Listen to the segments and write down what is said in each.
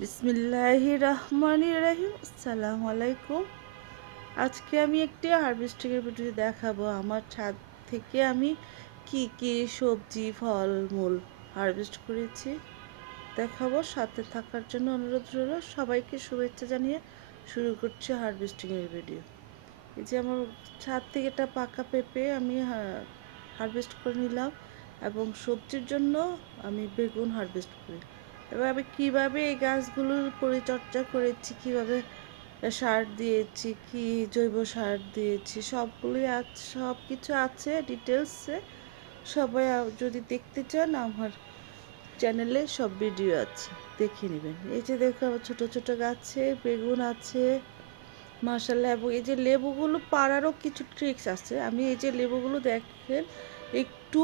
বিসমিল্লাহির রহমানির রহিম। আসসালামু আলাইকুম। আজকে আমি একটি হারভেস্টিংয়ের ভিডিও দেখাবো। আমার ছাদ থেকে আমি কি কি সবজি ফলমূল হারভেস্ট করেছি দেখাবো। সাথে থাকার জন্য অনুরোধ রইল। সবাইকে শুভেচ্ছা জানিয়ে শুরু করছি হারভেস্টিংয়ের ভিডিও। এই যে আমার ছাদ থেকে একটা পাকা পেঁপে আমি হারভেস্ট করে নিলাম, এবং সবজির জন্য আমি বেগুন হারভেস্ট করি। এবার আমি কীভাবে এই গাছগুলোর পরিচর্যা করেছি, কীভাবে সার দিয়েছি, কি জৈব সার দিয়েছি, সবগুলোই আছে, সব কিছু আছে ডিটেলসে। সবাই যদি দেখতে চান আমার চ্যানেলে সব ভিডিও আছে, দেখে নেবেন। এই যে দেখো ছোটো ছোটো গাছে বেগুন আছে মাশাআল্লাহ। এবং এই যে লেবুগুলো পাড়ারও কিছু ট্রিক্স আছে। আমি এই যে লেবুগুলো দেখেন একটু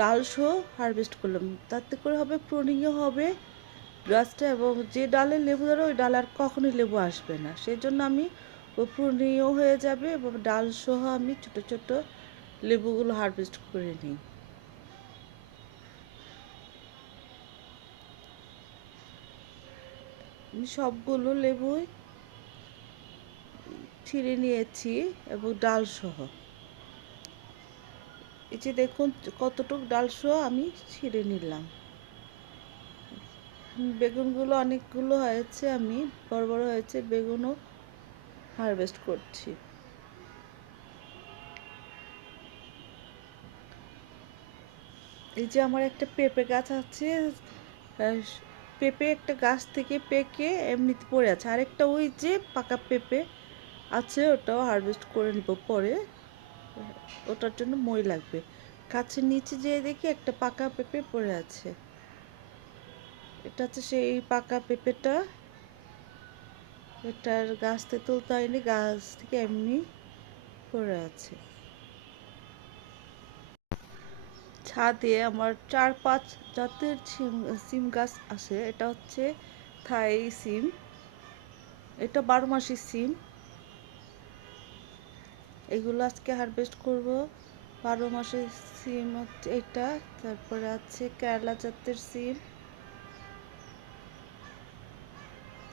ডালসহ হারভেস্ট করলাম, তাতে করে হবে প্রুনিংও হবে গাছটা, এবং যে ডালে লেবু ধরে ওই ডালে আর কখনোই লেবু আসবে না। সেই জন্য আমি ও প্রুনিংও হয়ে যাবে, এবং ডালসহ আমি ছোটো ছোটো লেবুগুলো হারভেস্ট করে নিই। আমি সবগুলো লেবুই ছিঁড়ে নিয়েছি, এবং ডালসহ। এই যে দেখুন কতটুকু ডালসহ আমি ছিঁড়ে নিলাম। বেগুনগুলো অনেকগুলো হয়েছে, আমি বড় বড় হয়েছে বেগুনও হারভেস্ট করছি। এই যে আমার একটা পেঁপে গাছ আছে, পেঁপে একটা গাছ থেকে পেকে এমনিতে পড়ে আছে। আরেকটা ওই যে পাকা পেঁপে আছে, ওটাও হারভেস্ট করে নিব পরে, ওটার জন্য মই লাগবে। গাছের নিচে যেয়ে দেখি একটা পাকা পেঁপে পড়ে আছে। এটা হচ্ছে সেই পাকা পেঁপেটা। এটার গাছ থেকে তুলতে হয়নি, গাছ থেকে এমনি পড়ে আছে। ছাদে আমার 4-5 জাতের সিম গাছ আছে। এটা হচ্ছে থাই সিম, এটা 12 মাসি সিম। এগুলো আজকে হারভেস্ট করব। 12 মাসের সিম হচ্ছে এটা। তারপরে আছে কেরালা জাতের সিম,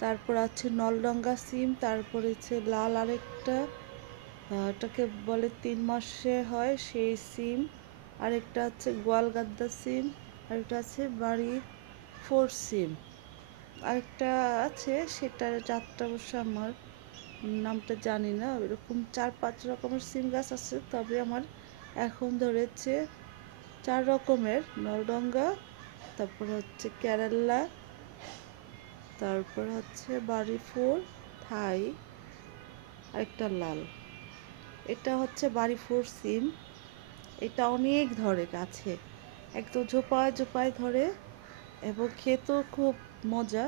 তারপর আছে নলডঙ্গা সিম, তারপরে হচ্ছে লাল আরেকটা, এটাকে বলে 3 মাসে হয় সেই সিম। আরেকটা আছে গোয়ালগাদ্দা সিম, আরেকটা আছে বাড়ি 4 সিম। আরেকটা আছে সেটার জাতটা অবশ্য আমার নামটা জানি না। এরকম 4-5 রকমের সিম গাছ আছে, তবে আমার এখন ধরেছে 4 রকমের। নলডঙ্গা, তারপরে হচ্ছে কেরালা, তারপর হচ্ছে বাড়ি 4, থাই, আরেকটা লাল। এটা হচ্ছে বাড়ি 4 সিম। এটা অনেক ধরে গাছে, একদম ঝোপায় ঝোপায় ধরে, এবং খেতেও খুব মজা,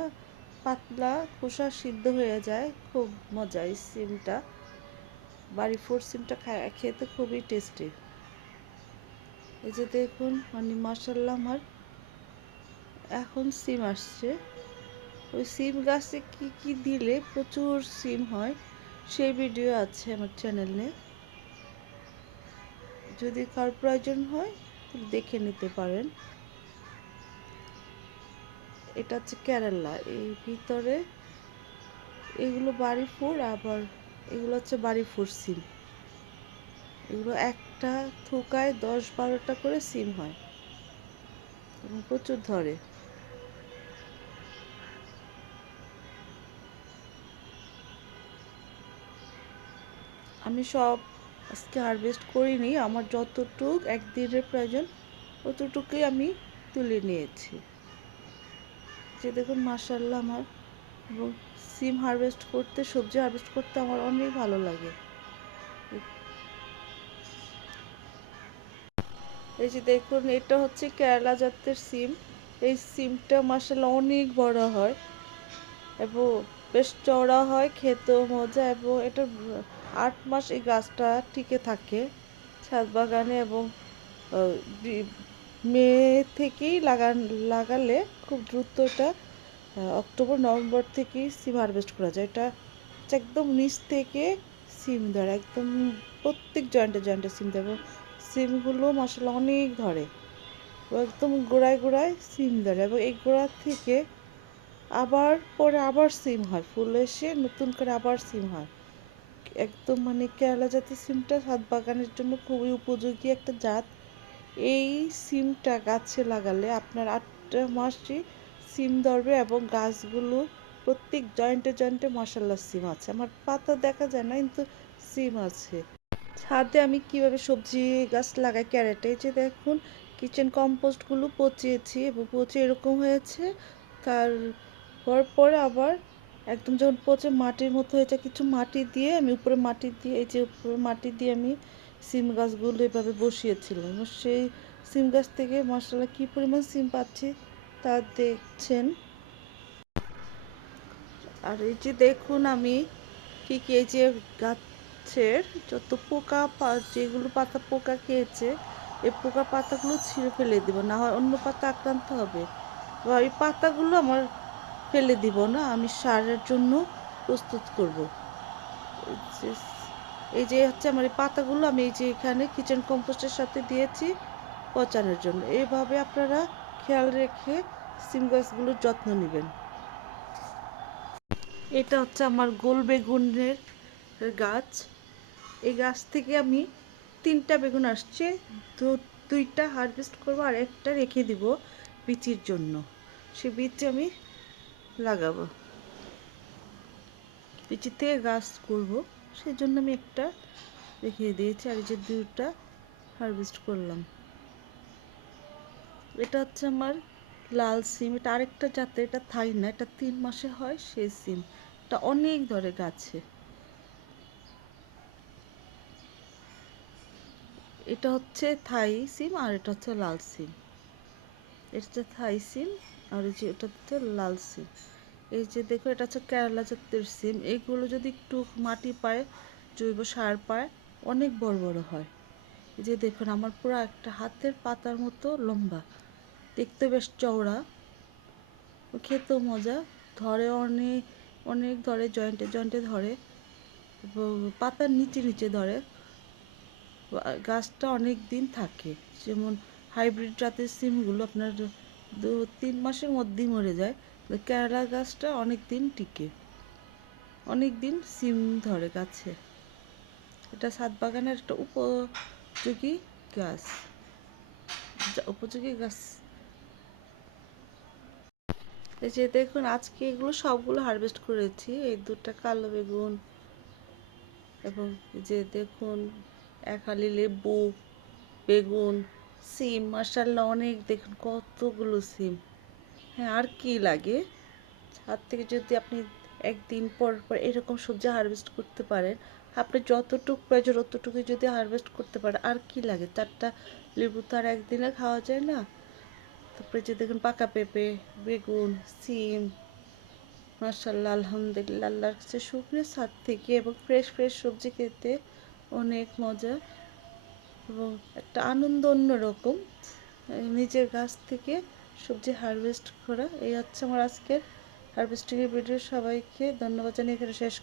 পাতলা খোসা সিদ্ধ হয়ে যায়, খুব মজা এই সিমটা। বাড়ি 4 সিমটা খেতে খুবই টেস্টি। এই যে দেখুন মানে মাশাআল্লাহ আমার এখন সিম আসছে। ওই সিম গাছে কি কি দিলে প্রচুর সিম হয় সেই ভিডিও আছে আমার চ্যানেলে, যদি কার প্রয়োজন হয় দেখে নিতে পারেন। এটা হচ্ছে কেরালা, এই ভিতরে এগুলো বাড়ি 4, আবার এগুলো হচ্ছে বাড়ি 4 সিম। এগুলো একটা থোকায় 10-12টা করে সিম হয়, এবং প্রচুর ধরে। আমি সব আজকে হারভেস্ট করিনি, আমার যতটুক একদিনের প্রয়োজন অতটুকুই আমি তুলে নিয়েছি। যে দেখুন মাশাআল্লাহ আমার, এবং সিম হারভেস্ট করতে, সবজি হারভেস্ট করতে আমার অনেক ভালো লাগে। এই যে দেখুন এটা হচ্ছে কেরালা জাতের সিম। এই সিমটা মাশাআল্লাহ অনেক বড় হয়, এবং বেশ চওড়া হয়, খেতেও মজা, এবং এটা 8 মাস এই গাছটা টিকে থাকে ছাদ বাগানে। এবং মে থেকেই লাগালে খুব দ্রুত এটা অক্টোবর নভেম্বর থেকেই সিম হারভেস্ট করা যায়। এটা হচ্ছে একদম নিচ থেকে সিম ধরে, একদম প্রত্যেক জয়েন্টে জয়েন্টে সিম ধরে, এবং সিমগুলো মাসাল্লাহ অনেক ধরে, একদম গোড়ায় গোড়ায় সিম ধরে, এবং এই গোড়া থেকে আবার পরে আবার সিম হয়, ফুল এসে নতুন করে আবার সিম হয়। একদম মানে কেরালা জাতের সিমটা ছাদ বাগানের জন্য খুবই উপযোগী একটা জাত। এই সিমটা গাছে লাগালে আপনার 8 মাসই সিম ধরবে এবং গাছগুলো প্রত্যেক জয়েন্টে জয়েন্টে মাশাল্লাহ সিম আছে। আমার পাতা দেখা যায় না কিন্তু সিম আছে। ছাদে আমি কিভাবে সবজি গাছ লাগাই ক্যারেটে, এই যে দেখুন কিচেন কম্পোস্টগুলো পচিয়েছি এবং পচে এরকম হয়েছে। তারপর পরে আবার একদম যখন পচে মাটির মতো হয়েছে কিছু মাটি দিয়ে আমি উপরে মাটি দিয়ে, এই যে উপরে মাটি দিয়ে আমি সিম গাছগুলো এভাবে বসিয়েছিলাম এবং সেই সিম গাছ থেকে মাশাআল্লাহ কী পরিমাণ সিম পাচ্ছি তা দেখছেন। আর এই যে দেখুন আমি কি কি, এই যে গাছের যত পোকা যেগুলো পাতা পোকা খেয়েছে এই পোকা পাতাগুলো ছিঁড়ে ফেলে দিব, না হয় অন্য পাতা আক্রান্ত হবে। বা এই পাতাগুলো আমার ফেলে দিব না, আমি সারের জন্য প্রস্তুত করব। এই যে হচ্ছে আমার এই পাতাগুলো আমি এই যে এখানে কিচেন কম্পোস্টের সাথে দিয়েছি পচানোর জন্য। এইভাবে আপনারা খেয়াল রেখে সিম গাছগুলোর যত্ন নেবেন। এটা হচ্ছে আমার গোল বেগুনের গাছ। এই গাছ থেকে আমি 3টা বেগুন আসছে, দুইটা হারভেস্ট করবো আর একটা রেখে দিব বিচির জন্য। সে বীজ আমি লাগাবো, বিচি থেকে গাছ করব, সেই জন্য আমি একটা রেখে দিয়েছি। আর এই যে 2টা হারভেস্ট করলাম। এটা হচ্ছে আমার লাল সিম, এটা আরেকটা জাতের, এটা থাই না, এটা 3 মাসে হয় সেই সিম। এটা অনেক ধরে গাছে। এটা হচ্ছে থাই সিম আর এটা হচ্ছে লাল সিম। এটা হচ্ছে থাই সিম আর এই যে এটা হচ্ছে লাল সিম। এই যে দেখো এটা হচ্ছে কেরালা জাতের সিম। এইগুলো যদি একটু মাটি পায়, জৈব সার পায়, অনেক বড় বড় হয়। এই যে দেখুন আমার পুরো একটা হাতের পাতার মতো লম্বা, দেখতে বেশ চওড়া, খেতেও মজা, ধরে অনেক অনেক ধরে, জয়েন্টে জয়েন্টে ধরে এবং পাতার নিচে নিচে ধরে। গাছটা অনেক দিন থাকে, যেমন হাইব্রিড জাতের সিমগুলো আপনার 2-3 মাসের মধ্যেই মরে যায়। কেরালা গাছটা অনেক দিন টিকে, অনেক দিন সিম ধরে গাছে। এটা ছাদ বাগানের একটা উপযোগী গাছ, উপযোগী গাছ। এই যে দেখুন আজকে এগুলো সবগুলো হারভেস্ট করেছি, এই 2টা কালো বেগুন এবং এই যে দেখুন একহালি লেবু, বেগুন, সিম, মাশাআল্লাহ অনেক, দেখুন কতগুলো সিম। হ্যাঁ, আর কি লাগে, ছাদ থেকে যদি আপনি একদিন পর পর এরকম সবজি হারভেস্ট করতে পারেন, আপনি যতটুকু প্রয়োজন ততটুকুই যদি হারভেস্ট করতে পারেন, আর কি লাগে। 4টা লেবু তো আর একদিনে খাওয়া যায় না। তারপরে যে দেখুন পাকা পেঁপে, বেগুন, সিম, মাশাআল্লাহ আলহামদুলিল্লাহ, আল্লাহর কাছে শুকনো ছাদ থেকে এবং ফ্রেশ ফ্রেশ সবজি খেতে অনেক মজা এবং একটা আনন্দ অন্যরকম। নিজের গাছ থেকে সবজি হারভেস্ট করা। এই হচ্ছে আমার আজকের হারভেস্টিংয়ের ভিডিও। সবাইকে ধন্যবাদ জানিয়ে এখানে শেষ